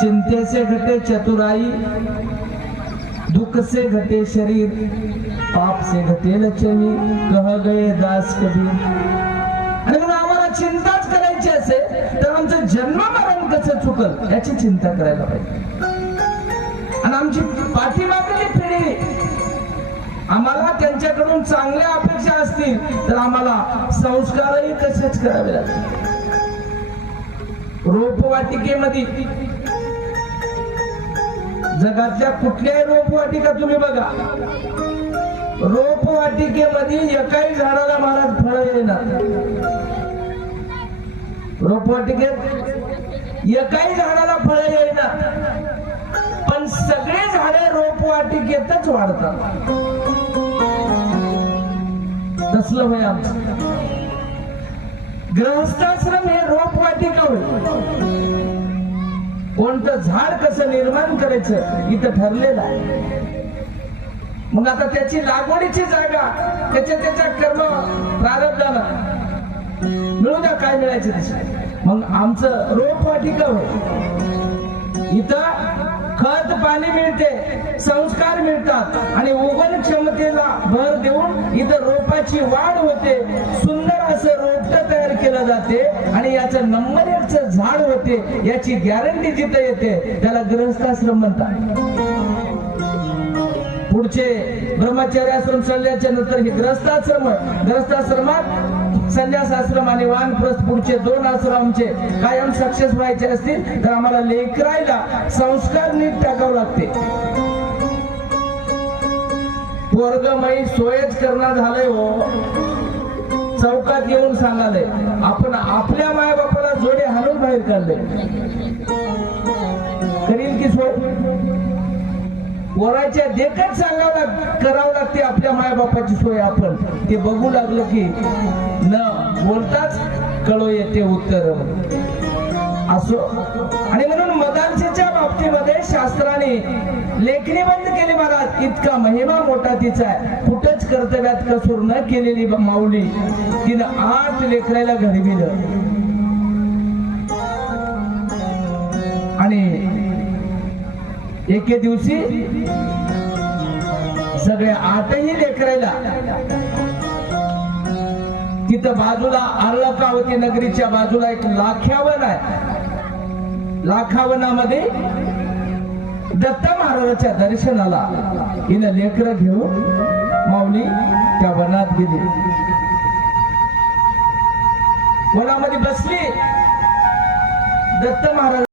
चिंते से घटे चतुराई, दुख से घटे शरीर, पाप से घटे लक्ष्मी, कह गए दास कबीर. आणि म्हणून आम्हाला चिंताच करायची असेल तर आमचं जन्म मरण कसं चुकल याची चिंता करायला पाहिजे. आणि आमची पाठीमागली पिढी, आम्हाला त्यांच्याकडून चांगल्या अपेक्षा असतील तर आम्हाला संस्कारही कसेच करावे लागतील. रोपवाटिकेमध्ये जगातल्या कुठल्याही रोपवाटिका तुम्ही बघा, रोपवाटिकेमध्ये एकाही झाडाला महाराज फळ येणार. रोपवाटिकेत एकाही झाडाला फळ येणार, पण सगळे झाडे रोपवाटिकेतच वाढतात. तसलं होय आमचं गृहस्थाश्रम हे रोपवाटिका होय. कोणतं झाड कसं निर्माण करायचं इथं ठरलेलं आहे. मग आता त्याची लागवडीची जागा त्याच्या कर्म प्रारब्धानं मिळू द्या, काय मिळायचं तसे. मग आमचं रोपवाटिका होय. इथं खत पाणी मिळते, संस्कार मिळतात आणि उगवण क्षमतेला भर देऊन इथं रोपाची वाढ होते. सुंदर असं रोपट तयार केलं जाते आणि याचं नंबर 1चं झाड होते. याची गॅरंटी जिथं येते त्याला गृहस्थाश्रम म्हणतात. पुढचे ब्रह्मचर्य आश्रम संन्यासाच्या नंतर हे गृहस्थाश्रम. गृहस्थाश्रमात संन्यास आश्रम आणि वानप्रस्थ पुढचे 2 आश्रमचे कायम सक्सेस व्हायचे असतील तर आम्हाला लेकरायला संस्कार नीट टाकावं लागते. पोरगमयी सोयच करणं झालंय हो. चौकात येऊन सांगालय आपण आपल्या मायबापाला जोडे हाणून बाहेर काढले. करील की सोय? पोराच्या देखत करावं लागते आपल्या मायबापाची सोय. आपण ते बघू लागलं की न बोलताच कळो येते उत्तर असो. आणि म्हणून मदांशीच्या बाबतीमध्ये शास्त्राने लेखणी बंद केली. मला इतका महिमा मोठा तिचा आहे. कुठंच कर्तव्यात कसूर न केलेली माऊली तिनं 8 लेकरायला घडविलं. आणि एके दिवशी सगळे 8ही लेकरायला तिथं बाजूला अर्लकावती नगरीच्या बाजूला एक लाख्यावन आहे. लाखावनामध्ये दत्त महाराजाच्या दर्शनाला हिनं लेकरं घेऊन माऊली त्या वनात गेली. वनामध्ये बसली. दत्त महाराज